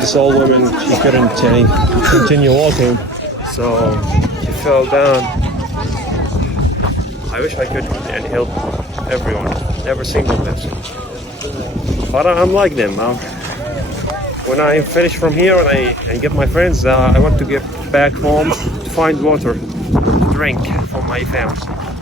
This old woman, she couldn't continue walking, so she fell down. I wish I could help everyone, every single person. But I'm like them. When I finish from here and get my friends, I want to get back home to find water to drink for my family.